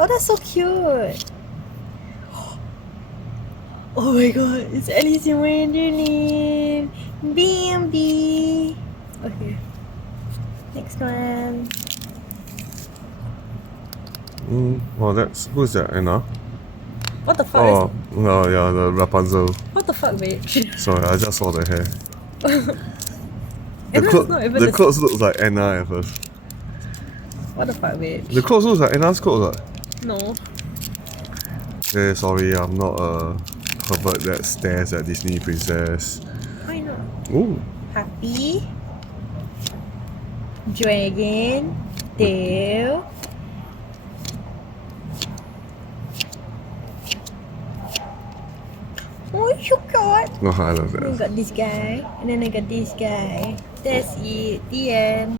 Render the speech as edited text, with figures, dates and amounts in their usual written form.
Oh, that's so cute. Oh my god, it's Alice in Wonderland. Bambi. Okay. Next one. Well, who's that, Anna? What the fuck? Oh, no, yeah, the Rapunzel. What the fuck, bitch? Sorry, I just saw the hair. Anna's not even The clothes looks like Anna at first. What the fuck, bitch? The clothes looks like Anna's clothes, right? No. Okay, sorry, I'm not a pervert that stares at Disney princess. Why not? Ooh. Happy. Dragon. Tail. Oh, you got. Oh, I love I that. got this guy, and then I got this guy. That's it. The end.